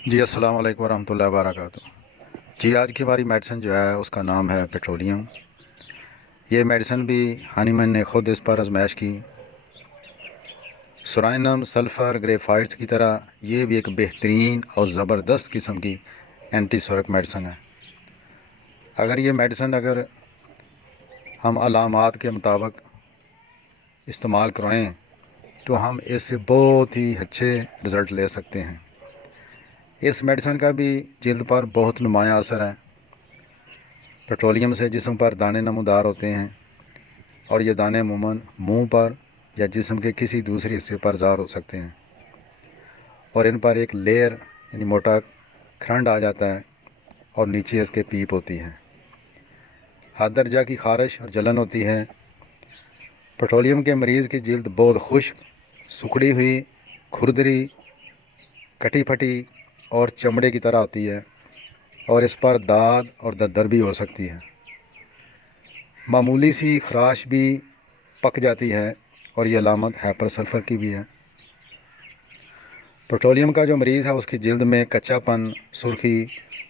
जी अस्सलाम वालेकुम वरहमतुल्लाहि वबरकातुहू। जी आज की हमारी मेडिसिन जो है उसका नाम है पेट्रोलियम। ये मेडिसिन भी हनीमैन ने ख़ुद इस पर आजमाइश की। सुराइनम सल्फ़र ग्रेफाइट्स की तरह ये भी एक बेहतरीन और ज़बरदस्त किस्म की एंटीसोरिक मेडिसिन है। अगर हम अलामात के मुताबिक इस्तेमाल करवाएँ तो हम इससे बहुत ही अच्छे रिज़ल्ट ले सकते हैं। इस मेडिसिन का भी जल्द पर बहुत नुमाया असर है। पेट्रोलियम से जिस्म पर दाने नमूदार होते हैं और ये दाने अमूमन मुंह पर या जिस्म के किसी दूसरे हिस्से पर ज़ाहिर हो सकते हैं और इन पर एक लेयर यानी मोटा खंड आ जाता है और नीचे इसके पीप होती है। हद दर्जा की खारिश और जलन होती है। पेट्रोलियम के मरीज़ की जल्द बहुत खुश्क, सुखड़ी हुई, खुरदरी, कटी फटी और चमड़े की तरह होती है और इस पर दाद और दद्दर भी हो सकती है। मामूली सी खराश भी पक जाती है और ये अलामत हाइपर सल्फ़र की भी है। पेट्रोलियम का जो मरीज़ है उसकी जल्द में कच्चापन, सुर्खी,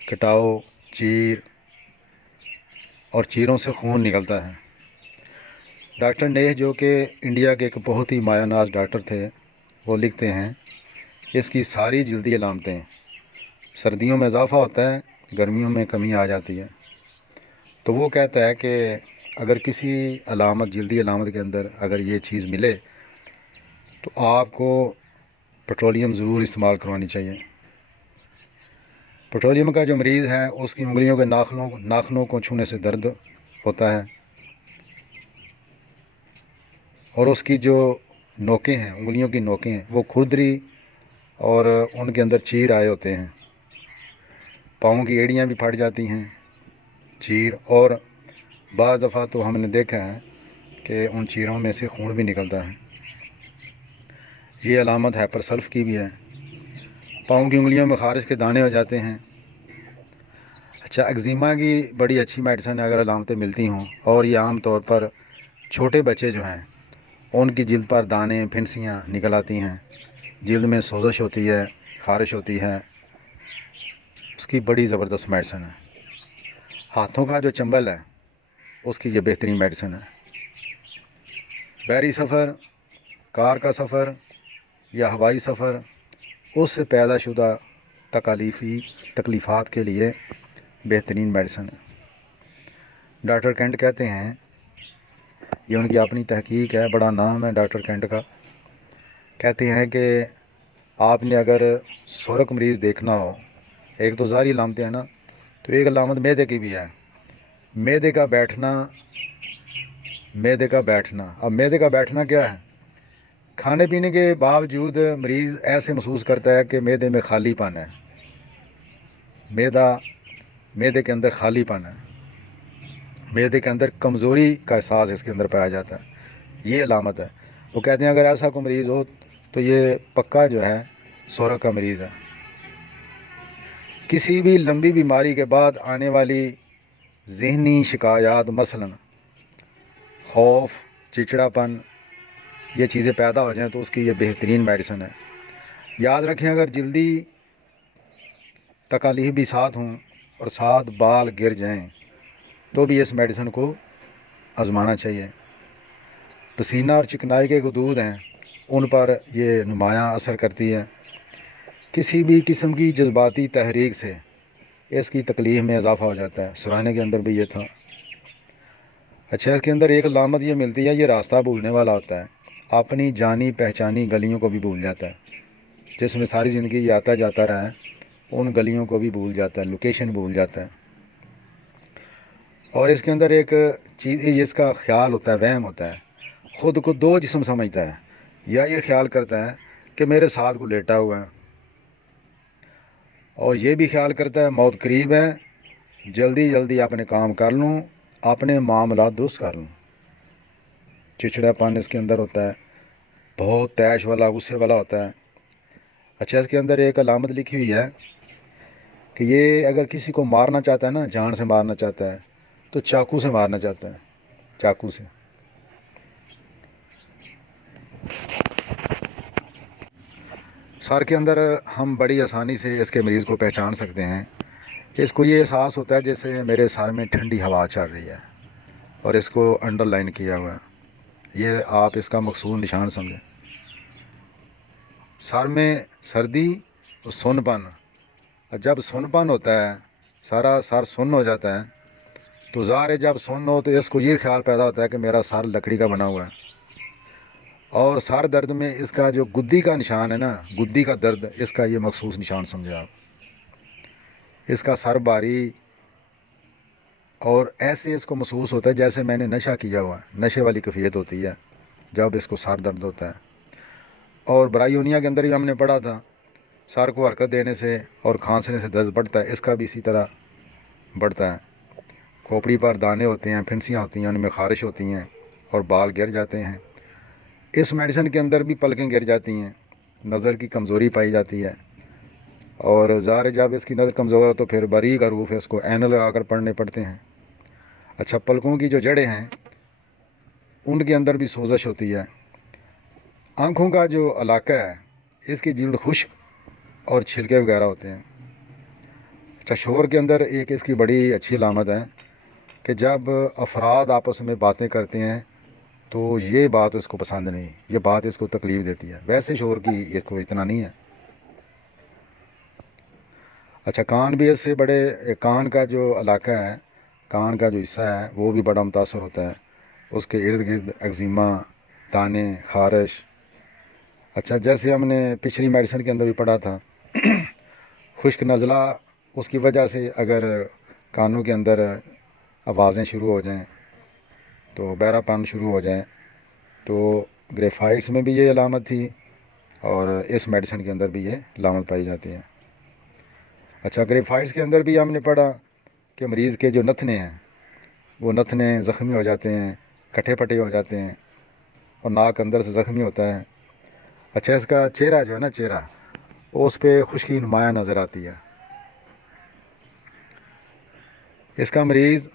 कटाव, चीर और चीरों से खून निकलता है। डॉक्टर नेह जो कि इंडिया के एक बहुत ही मायानाज डॉक्टर थे, वो लिखते हैं इसकी सारी जल्दी अलामतें सर्दियों में इजाफ़ा होता है, गर्मियों में कमी आ जाती है। तो वो कहता है कि अगर किसी जल्दी अलामत के अंदर अगर ये चीज़ मिले तो आपको पेट्रोलियम ज़रूर इस्तेमाल करवानी चाहिए। पेट्रोलियम का जो मरीज़ है उसकी उंगलियों के नाखनों को छूने से दर्द होता है और उसकी जो नोकें हैं, उंगलियों की नोकें हैं, वो खुरदरी और उनके अंदर चीर आए होते हैं। पाँव की एड़ियाँ भी फट जाती हैं, चीर, और बाज़ दफ़ा तो हमने देखा है कि उन चीरों में से खून भी निकलता है। ये अलामत हाइपर सल्फ़ की भी है। पाँव की उंगलियों में ख़ारिश के दाने हो जाते हैं। अच्छा, एक्जिमा की बड़ी अच्छी मेडिसिन है अगर अलामतें मिलती हों, और ये आम तौर पर छोटे बच्चे जो हैं उनकी जिल्द पर दाने, फिनसियाँ निकल आती हैं, जिल्द में सोजिश होती है, ख़ारिश होती है, उसकी बड़ी ज़बरदस्त मेडिसिन है। हाथों का जो चंबल है उसकी ये बेहतरीन मेडिसिन है। बहरी सफ़र, कार का सफ़र या हवाई सफ़र, उससे पैदाशुदा तकलीफ़ात के लिए बेहतरीन मेडिसिन है। डॉक्टर केंट कहते हैं, ये उनकी अपनी तहकीक है, बड़ा नाम है डॉक्टर केंट का, कहते हैं कि आपने अगर सोरक मरीज़ देखना हो, एक तो ज़ाहिरी अलामतें हैं ना, तो एक अलामत मैदे की भी है। मैदे का बैठना। अब मैदे का बैठना क्या है? खाने पीने के बावजूद मरीज़ ऐसे महसूस करता है कि मैदे में खालीपन है, मैदे के अंदर खालीपन है, मैदे के अंदर कमज़ोरी का एहसास इसके अंदर पाया जाता है। ये अलामत है। वो कहते हैं अगर ऐसा कोई मरीज़ हो तो ये पक्का जो है सोरक का मरीज़ है। किसी भी लंबी बीमारी के बाद आने वाली ज़हनी शिकायत, मसलन खौफ, चिड़चिड़ापन, ये चीज़ें पैदा हो जाएं तो उसकी ये बेहतरीन मेडिसिन है। याद रखें, अगर जल्दी तकालीफ भी साथ हों और साथ बाल गिर जाएं तो भी इस मेडिसिन को आजमाना चाहिए। पसीना और चिकनाई के गुदूद हैं, उन पर ये नुमायाँ असर करती है। किसी भी किस्म की जज्बाती तहरीक से इसकी तकलीफ़ में इजाफ़ा हो जाता है। सुराने के अंदर भी ये था। अच्छा, इसके अंदर एक अलामत ये मिलती है, ये रास्ता भूलने वाला होता है, अपनी जानी पहचानी गलियों को भी भूल जाता है। जिसमें सारी ज़िंदगी ये आता जाता रहा है, उन गलियों को भी भूल जाता है, लोकेशन भूल जाता है। और इसके अंदर एक चीज़ जिसका ख्याल होता है, वहम होता है, ख़ुद को दो जिस्म समझता है, या ये ख्याल करता है कि मेरे साथ को लेटा हुआ है, और ये भी ख्याल करता है मौत करीब है, जल्दी जल्दी अपने काम कर लूँ, अपने मामला दुरुस्त कर लूँ। चिड़चिड़ापन इसके अंदर होता है, बहुत तैश वाला, गुस्से वाला होता है। अच्छा, इसके अंदर एक अलामत लिखी हुई है कि ये अगर किसी को मारना चाहता है ना, जान से मारना चाहता है, तो चाकू से मारना चाहता है, चाकू से। सर के अंदर हम बड़ी आसानी से इसके मरीज़ को पहचान सकते हैं। इसको ये एहसास होता है जैसे मेरे सर में ठंडी हवा चल रही है, और इसको अंडरलाइन किया हुआ है। ये आप इसका मखसूस निशान समझें। सर में सर्दी और सुन्नपन, और जब सुन्नपन होता है, सारा सर सुन्न हो जाता है, तो ज़ाहिर है जब सुन्न हो तो इसको ये ख्याल पैदा होता है कि मेरा सर लकड़ी का बना हुआ है। और सर दर्द में इसका जो गुद्दी का निशान है ना, गुद्दी का दर्द, इसका ये मखसूस निशान समझे आप। इसका सर भारी और ऐसे इसको महसूस होता है जैसे मैंने नशा किया हुआ है, नशे वाली कैफियत होती है जब इसको सर दर्द होता है। और ब्रायोनिया के अंदर ही हमने पढ़ा था, सर को हरकत देने से और खांसने से दर्द बढ़ता है, इसका भी इसी तरह बढ़ता है। खोपड़ी पर दाने होते हैं, फिंसियाँ होती हैं, उनमें खारिश होती हैं और बाल गिर जाते हैं। इस मेडिसिन के अंदर भी पलकें गिर जाती हैं, नज़र की कमज़ोरी पाई जाती है। और ज़ाहिर जब इसकी नज़र कमज़ोर हो तो फिर बारीक हरूफ है, उसको एनल लगाकर पढ़ने पड़ते हैं। अच्छा, पलकों की जो जड़ें हैं उनके अंदर भी सोजश होती है। आँखों का जो इलाका है, इसकी जिल्द खुश्क और छिलके वगैरह होते हैं। अच्छा, शोर के अंदर एक इसकी बड़ी अच्छी अलामत है कि जब अफराद आपस में बातें करते हैं तो ये बात इसको पसंद नहीं, ये बात इसको तकलीफ़ देती है। वैसे शोर की इसको इतना नहीं है। अच्छा, कान भी इससे बड़े, कान का जो इलाका है, कान का जो हिस्सा है वो भी बड़ा मुतासर होता है। उसके इर्द गिर्द एक्जिमा, दाने, खारिश। अच्छा, जैसे हमने पिछली मेडिसिन के अंदर भी पढ़ा था खुश्क नज़ला, उसकी वजह से अगर कानों के अंदर आवाज़ें शुरू हो जाएं, तो बहरापन शुरू हो जाए, तो ग्रेफाइट्स में भी ये अलामत थी और इस मेडिसिन के अंदर भी ये अलामत पाई जाती है। अच्छा, ग्रेफाइट्स के अंदर भी हमने पढ़ा कि मरीज़ के जो नथने हैं वो नथने ज़ख्मी हो जाते हैं, कटे पटे हो जाते हैं, और नाक अंदर से ज़ख्मी होता है। अच्छा, इसका चेहरा जो है ना, चेहरा, उस पर खुश्की नुमाया नज़र आती है। इसका मरीज़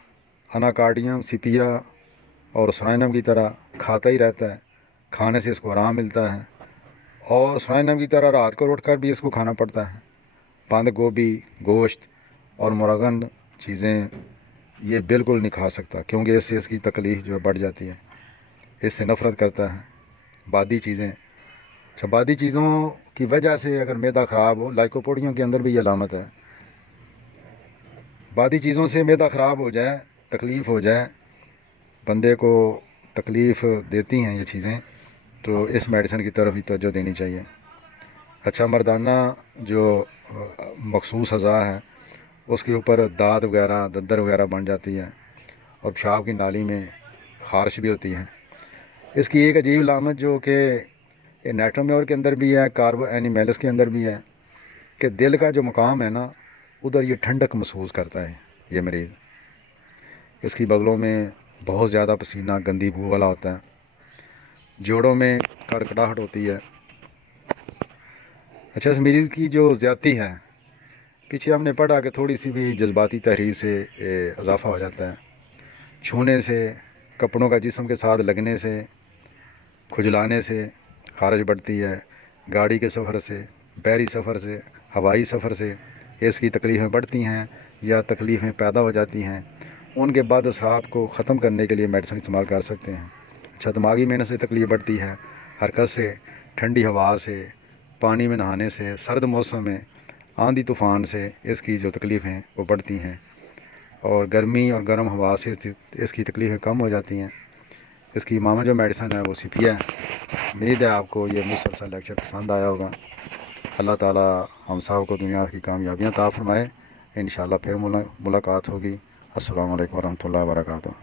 अनाकार्डियम, सिपिया और सुराइनम की तरह खाता ही रहता है, खाने से इसको आराम मिलता है। और सुराइनम की तरह रात को उठकर भी इसको खाना पड़ता है। बंद गोभी, गोश्त और मुरगन चीज़ें ये बिल्कुल नहीं खा सकता, क्योंकि इससे इसकी तकलीफ़ जो है बढ़ जाती है, इससे नफ़रत करता है। बादी चीज़ें, अच्छा, बादी चीज़ों की वजह से अगर मैदा ख़राब हो, लाइकोपोडियम के अंदर भी ये अलामत है, बादी चीज़ों से मैदा ख़राब हो जाए, तकलीफ़ हो जाए, बंदे को तकलीफ़ देती हैं ये चीज़ें, तो इस मेडिसिन की तरफ ही तवज्जो देनी चाहिए। अच्छा, मर्दाना जो मखसूस अज़ा है उसके ऊपर दाद वगैरह, दद्दर वगैरह बन जाती है, और पेशाब की नाली में खारिश भी होती है। इसकी एक अजीब अलामत जो कि नेट्रोम्योर के अंदर भी है, कार्बो एनिमेलस के अंदर भी है, कि दिल का जो मकाम है ना, उधर ये ठंडक महसूस करता है ये मरीज़। इसकी बगलों में बहुत ज़्यादा पसीना गंदी बू वाला होता है, जोड़ों में कड़कड़ाहट होती है। अच्छा, इस मरीज़ की जो ज़्यादती है, पीछे हमने पढ़ा कि थोड़ी सी भी जज्बाती तहरीर से इजाफ़ा हो जाता है। छूने से, कपड़ों का जिस्म के साथ लगने से, खुजलाने से खारिश बढ़ती है। गाड़ी के सफ़र से, बहरी सफ़र से, हवाई सफ़र से इसकी तकलीफ़ें बढ़ती हैं या तकलीफ़ें पैदा हो जाती हैं। उनके बाद असरात को ख़त्म करने के लिए मेडिसिन इस्तेमाल कर सकते हैं। अच्छा, दिमागी मेहनत से तकलीफ़ बढ़ती है, हरकत से, ठंडी हवा से, पानी में नहाने से, सर्द मौसम में आंधी तूफ़ान से इसकी जो तकलीफ़ें वो बढ़ती हैं, और गर्मी और गर्म हवा से इसकी तकलीफ़ें कम हो जाती हैं। इसकी मामा जो मेडिसिन है वो सिपिया है। उम्मीद है आपको ये मुसलसल लेक्चर पसंद आया होगा। अल्लाह ताला हम सब को दुनिया की कामयाबियाँ अता फ़रमाए। इंशाअल्लाह फिर मुलाकात होगी। अस्सलामु अलैकुम वरहमतुल्लाहि वबरकातुहू।